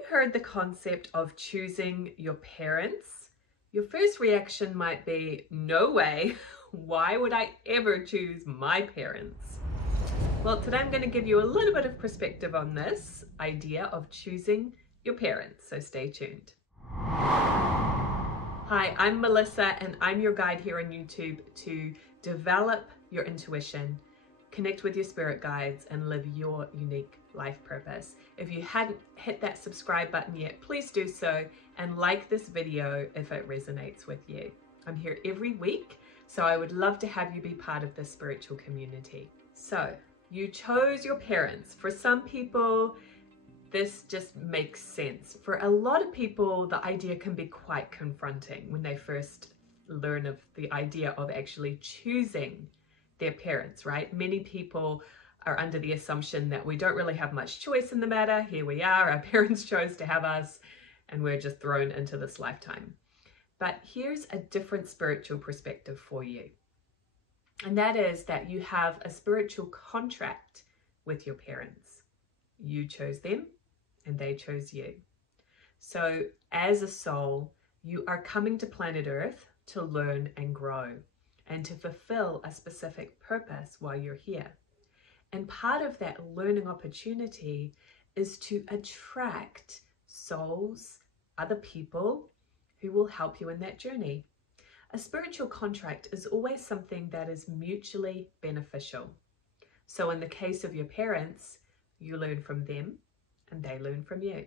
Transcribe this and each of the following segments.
you heard the concept of choosing your parents, your first reaction might be, no way, why would I ever choose my parents? Well, today I'm going to give you a little bit of perspective on this idea of choosing your parents, so stay tuned. Hi, I'm Melissa and I'm your guide here on YouTube to develop your intuition, connect with your spirit guides and live your unique life purpose. If you hadn't hit that subscribe button yet, please do so and like this video if it resonates with you. I'm here every week, so I would love to have you be part of this spiritual community. So, you chose your parents. For some people, this just makes sense. For a lot of people, the idea can be quite confronting when they first learn of the idea of actually choosing their parents, right? Many people are under the assumption that we don't really have much choice in the matter. Here we are, our parents chose to have us, and we're just thrown into this lifetime. But here's a different spiritual perspective for you. And that is that you have a spiritual contract with your parents. You chose them and they chose you. So as a soul, you are coming to planet Earth to learn and grow and to fulfill a specific purpose while you're here. And part of that learning opportunity is to attract souls, other people who will help you in that journey. A spiritual contract is always something that is mutually beneficial. So in the case of your parents, you learn from them and they learn from you.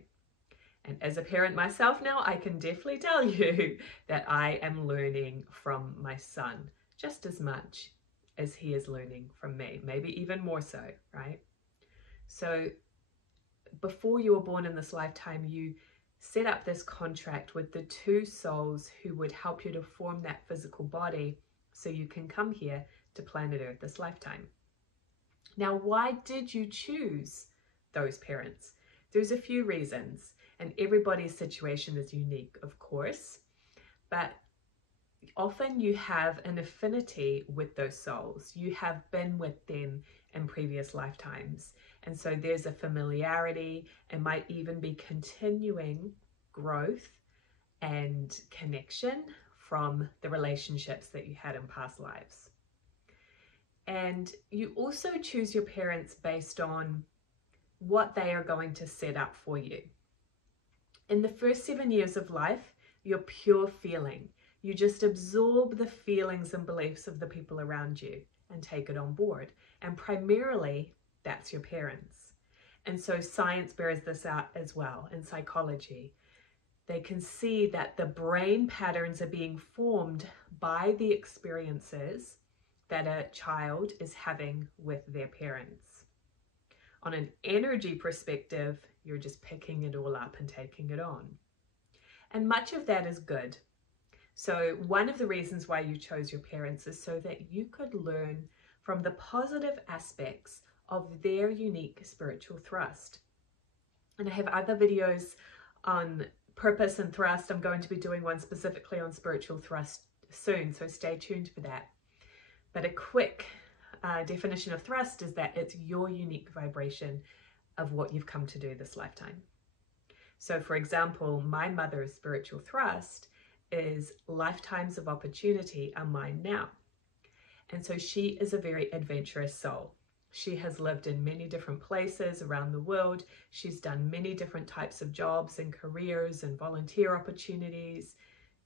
And as a parent myself now, I can definitely tell you that I am learning from my son just as much as he is learning from me, maybe even more so, right? So before you were born in this lifetime, you set up this contract with the two souls who would help you to form that physical body so you can come here to planet Earth this lifetime. Now, why did you choose those parents? There's a few reasons, and everybody's situation is unique, of course, but often you have an affinity with those souls. You have been with them in previous lifetimes. And so there's a familiarity and might even be continuing growth and connection from the relationships that you had in past lives. And you also choose your parents based on what they are going to set up for you. In the first 7 years of life, you're pure feeling. You just absorb the feelings and beliefs of the people around you and take it on board. And primarily, that's your parents. And so science bears this out as well in psychology. They can see that the brain patterns are being formed by the experiences that a child is having with their parents. On an energy perspective, you're just picking it all up and taking it on. And much of that is good. So one of the reasons why you chose your parents is so that you could learn from the positive aspects of their unique spiritual thrust. And I have other videos on purpose and thrust. I'm going to be doing one specifically on spiritual thrust soon, so stay tuned for that. But a quick definition of thrust is that it's your unique vibration of what you've come to do this lifetime. So for example, my mother's spiritual thrust is lifetimes of opportunity are mine now. And so she is a very adventurous soul. She has lived in many different places around the world. She's done many different types of jobs and careers and volunteer opportunities.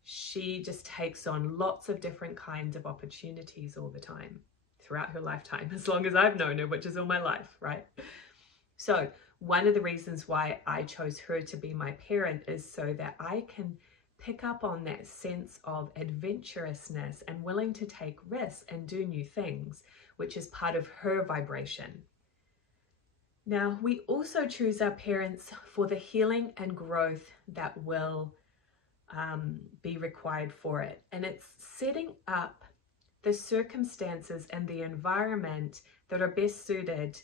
She just takes on lots of different kinds of opportunities all the time throughout her lifetime, as long as I've known her, which is all my life, right? So one of the reasons why I chose her to be my parent is so that I can pick up on that sense of adventurousness and willing to take risks and do new things, which is part of her vibration. Now, we also choose our parents for the healing and growth that will be required for it. And it's setting up the circumstances and the environment that are best suited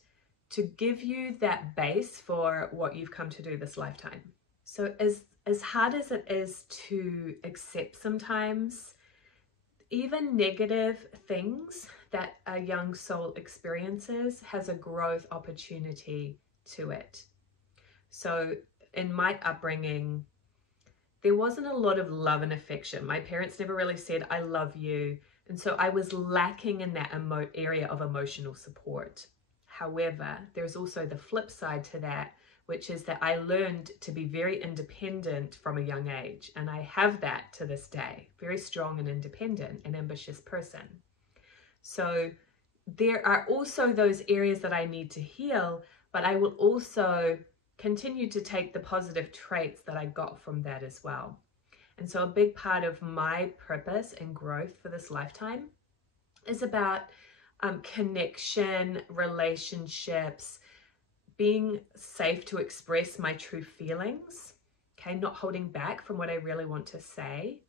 to give you that base for what you've come to do this lifetime. So as hard as it is to accept sometimes, even negative things that a young soul experiences has a growth opportunity to it. So in my upbringing, there wasn't a lot of love and affection. My parents never really said, I love you. And so I was lacking in that area of emotional support. However, there's also the flip side to that, which is that I learned to be very independent from a young age. And I have that to this day, very strong and independent and ambitious person. So there are also those areas that I need to heal, but I will also continue to take the positive traits that I got from that as well. And so a big part of my purpose and growth for this lifetime is about connection, relationships, being safe to express my true feelings, okay, not holding back from what I really want to say,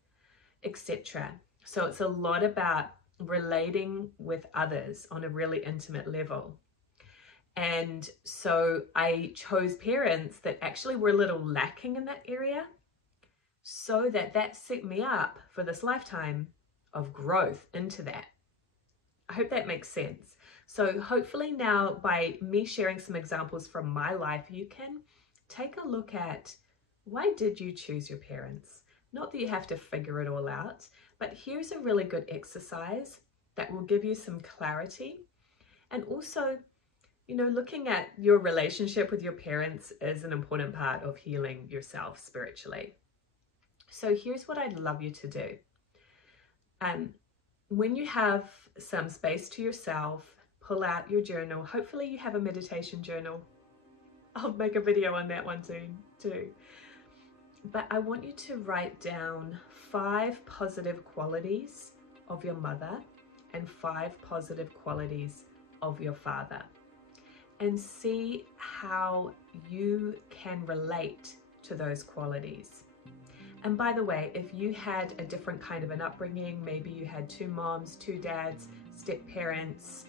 etc. So it's a lot about relating with others on a really intimate level. And so I chose parents that actually were a little lacking in that area, so that set me up for this lifetime of growth into that. I hope that makes sense. So hopefully now, by me sharing some examples from my life, you can take a look at, why did you choose your parents? Not that you have to figure it all out, but here's a really good exercise that will give you some clarity. And also, you know, looking at your relationship with your parents is an important part of healing yourself spiritually. So here's what I'd love you to do. When you have some space to yourself, pull out your journal. Hopefully you have a meditation journal. I'll make a video on that one soon too. But I want you to write down 5 positive qualities of your mother and 5 positive qualities of your father, and see how you can relate to those qualities. And by the way, if you had a different kind of an upbringing, maybe you had 2 moms, 2 dads, step parents,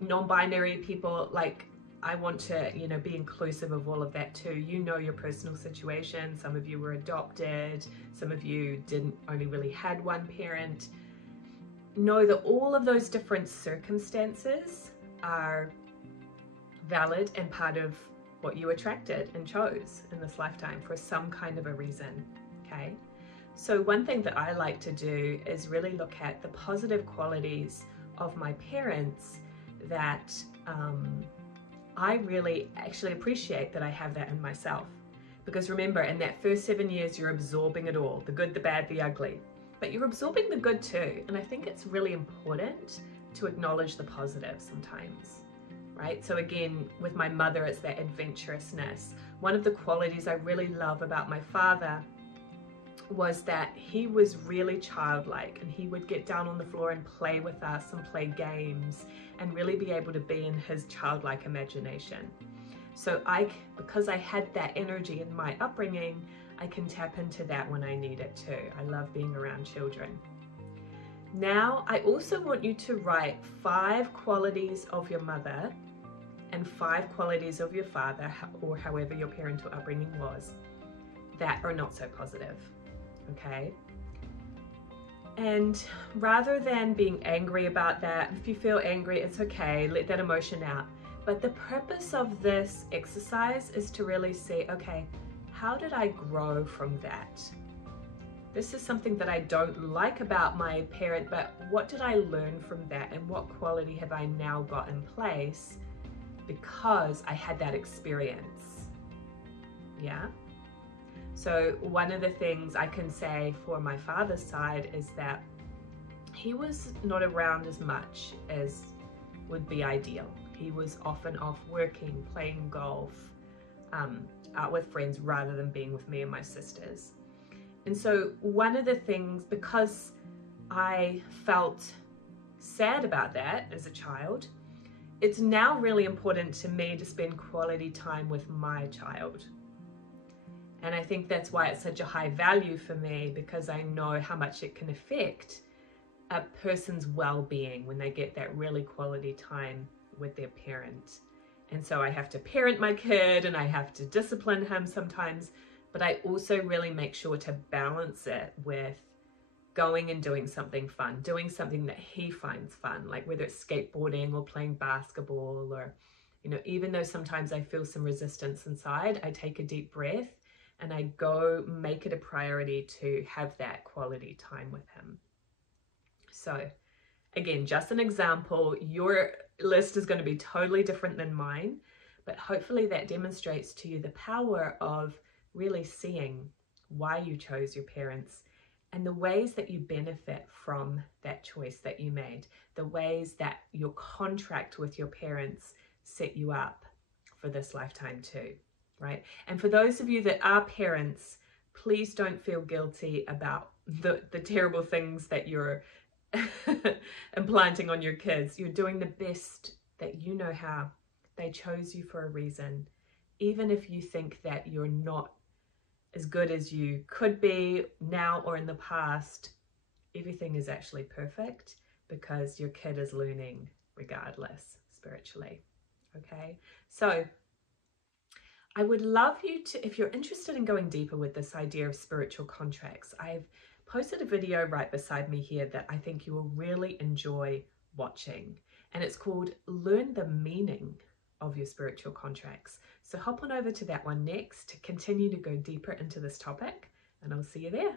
non-binary people, like, I want to, you know, be inclusive of all of that too. You know your personal situation. Some of you were adopted. Some of you only really had one parent. Know that all of those different circumstances are valid and part of what you attracted and chose in this lifetime for some kind of a reason, okay? So one thing that I like to do is really look at the positive qualities of my parents that I really actually appreciate that I have that in myself. Because remember, in that first 7 years, you're absorbing it all, the good, the bad, the ugly. But you're absorbing the good too. And I think it's really important to acknowledge the positive sometimes, right? So again, with my mother, it's that adventurousness. One of the qualities I really love about my father was that he was really childlike, and he would get down on the floor and play with us and play games and really be able to be in his childlike imagination. So because I had that energy in my upbringing, I can tap into that when I need it too. I love being around children. Now, I also want you to write 5 qualities of your mother and 5 qualities of your father, or however your parental upbringing was, that are not so positive. Okay? And rather than being angry about that, if you feel angry, it's okay, let that emotion out. But the purpose of this exercise is to really say, okay, how did I grow from that? This is something that I don't like about my parent, but what did I learn from that, and what quality have I now got in place because I had that experience? Yeah? So one of the things I can say for my father's side is that he was not around as much as would be ideal. He was often off working, playing golf, out with friends rather than being with me and my sisters. And so one of the things, because I felt sad about that as a child, it's now really important to me to spend quality time with my child. And I think that's why it's such a high value for me, because I know how much it can affect a person's well-being when they get that really quality time with their parent. And so I have to parent my kid and I have to discipline him sometimes, but I also really make sure to balance it with going and doing something fun, doing something that he finds fun, like whether it's skateboarding or playing basketball or You know, even though sometimes I feel some resistance inside, I take a deep breath and I go make it a priority to have that quality time with him. So again, just an example, your list is going to be totally different than mine, but hopefully that demonstrates to you the power of really seeing why you chose your parents and the ways that you benefit from that choice that you made, the ways that your contract with your parents set you up for this lifetime too, right? And for those of you that are parents, please don't feel guilty about the terrible things that you're implanting on your kids. You're doing the best that you know how. They chose you for a reason. Even if you think that you're not as good as you could be now or in the past, everything is actually perfect because your kid is learning regardless spiritually. Okay, so I would love you to, if you're interested in going deeper with this idea of spiritual contracts, I've posted a video right beside me here that I think you will really enjoy watching, and it's called Learn the Meaning of Your Spiritual Contracts. So hop on over to that one next to continue to go deeper into this topic, and I'll see you there.